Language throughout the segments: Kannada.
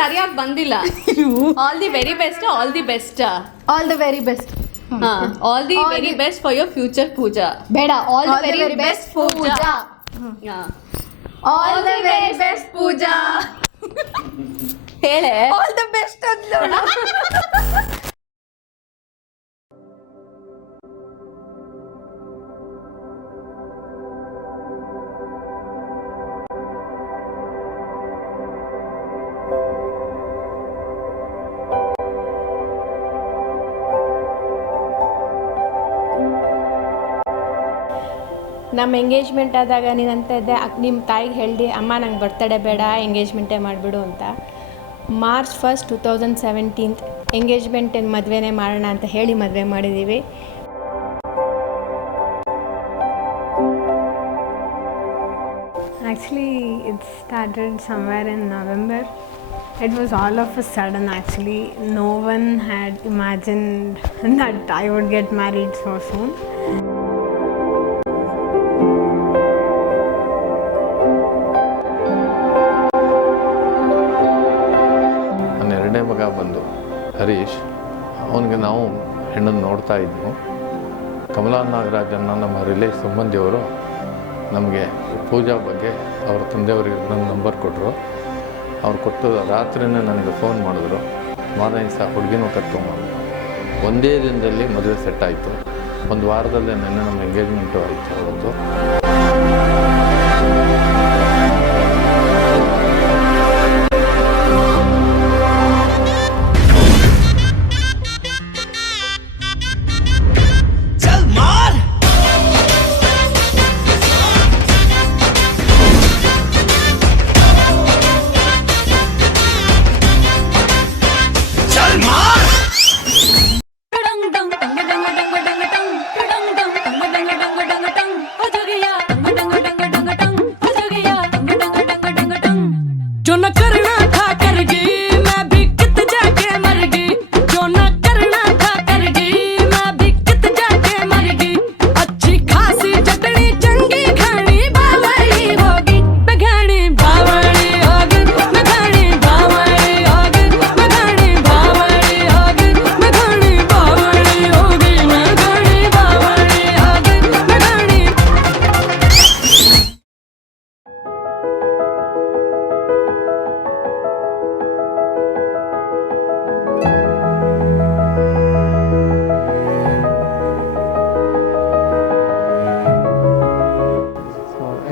ಸರಿಯಾಗಿ ಬಂದಿಲ್ಲ. All the very best. All the best. All the very best. All the very best for your future Pooja. ಬೇಡ, all the very best Pooja. All the very best Pooja. ಹೇಳೆ. ಆಲ್ ದ ಬೆಸ್ಟ್ ಅಂದ್ಲು. ನಮ್ಮ ಎಂಗೇಜ್ಮೆಂಟ್ ಆದಾಗ ನೀನಂತ ಇದ್ದೆ, ನಿಮ್ಮ ತಾಯಿಗೆ ಹೇಳ್ದು ಅಮ್ಮ ನಂಗೆ ಬರ್ತಡೇ ಬೇಡ, ಎಂಗೇಜ್ಮೆಂಟೇ ಮಾಡಿಬಿಡು ಅಂತ. March 1st, 2017 ಎಂಗೇಜ್ಮೆಂಟ್ ಮದುವೆನೇ ಮಾಡೋಣ ಅಂತ ಹೇಳಿ ಮದುವೆ ಮಾಡಿದ್ದೀವಿ. Actually, it started somewhere in November. It was all of a sudden actually. No one had imagined that I would get married so soon. ಎರಡನೇ ಮಗ ಬಂದು ಹರೀಶ್, ಅವನಿಗೆ ನಾವು ಹೆಣ್ಣನ್ನು ನೋಡ್ತಾ ಇದ್ವು. ಕಮಲಾ ನಾಗರಾಜನ್ನ ನಮ್ಮ ಸಂಬಂಧಿಯವರು ನಮಗೆ ಪೂಜಾ ಬಗ್ಗೆ ಅವ್ರ ತಂದೆಯವರಿಗೆ ನನ್ನ ನಂಬರ್ ಕೊಟ್ಟರು. ಅವ್ರು ಕೊಟ್ಟು ರಾತ್ರಿನೇ ನನಗೆ ಫೋನ್ ಮಾಡಿದ್ರು. ಮಾರನೇ ದಿವಸ ಹುಡುಗಿನೂ ಕರ್ಕೊಂಬಂದರು. ಒಂದೇ ದಿನದಲ್ಲಿ ಮದುವೆ ಸೆಟ್ ಆಯಿತು. ಒಂದು ವಾರದಲ್ಲೇ ನೆನ್ನೆ ನಮ್ಮ ಎಂಗೇಜ್ಮೆಂಟು ಆಯಿತು ಅವತ್ತು.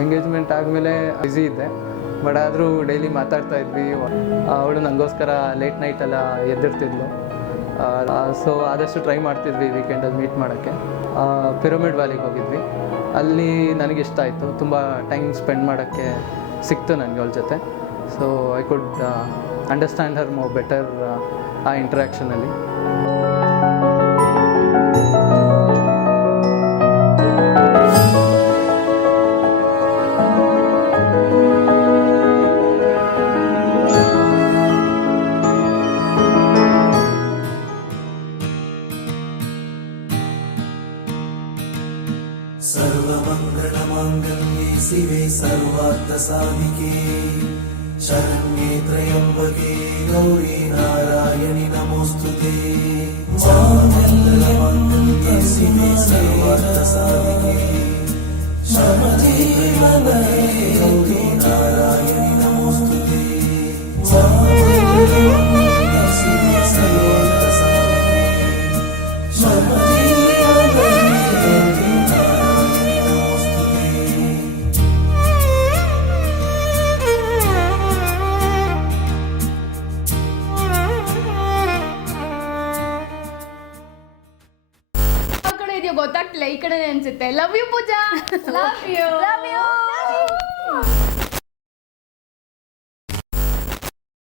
ಎಂಗೇಜ್ಮೆಂಟ್ ಆದಮೇಲೆ ಬ್ಯುಸಿ ಇದ್ದೆ, ಬಟ್ ಆದರೂ ಡೈಲಿ ಮಾತಾಡ್ತಾ ಇದ್ವಿ. ಅವಳು ನನಗೋಸ್ಕರ ಲೇಟ್ ನೈಟೆಲ್ಲ ಎದ್ದಿರ್ತಿದ್ಲು. ಸೊ ಆದಷ್ಟು ಟ್ರೈ ಮಾಡ್ತಿದ್ವಿ ವೀಕೆಂಡಲ್ಲಿ ಮೀಟ್ ಮಾಡೋಕ್ಕೆ. ಪಿರಮಿಡ್ ವ್ಯಾಲಿಗೆ ಹೋಗಿದ್ವಿ. ಅಲ್ಲಿ ನನಗಿಷ್ಟ ಆಯಿತು, ತುಂಬ ಟೈಮ್ ಸ್ಪೆಂಡ್ ಮಾಡೋಕ್ಕೆ ಸಿಕ್ತು ನನಗೆ ಅವಳ ಜೊತೆ. So I could understand Har more better ಆ ಇಂಟ್ರ್ಯಾಕ್ಷನಲ್ಲಿ. सर्वमङ्गलमाङ्गल्ये शिवे सर्वार्थसाधिके शरण्ये त्र्यम्बके गौरी नारायणि नमोऽस्तुते। सर्वमङ्गलमाङ्गल्ये शिवे सर्वार्थसाधिके शरण्ये त्र्यम्बके गौरी नारायणि नमोऽस्तुते। सर्वमङ्गलमाङ्गल्ये शिवे सर्वार्थसाधिके शरण्ये ಗೊತ್ತಾಗ್ತಿಲ್ಲ, ಈ ಕಡೆ ಅನ್ಸುತ್ತೆ. Love you Pooja. Love you.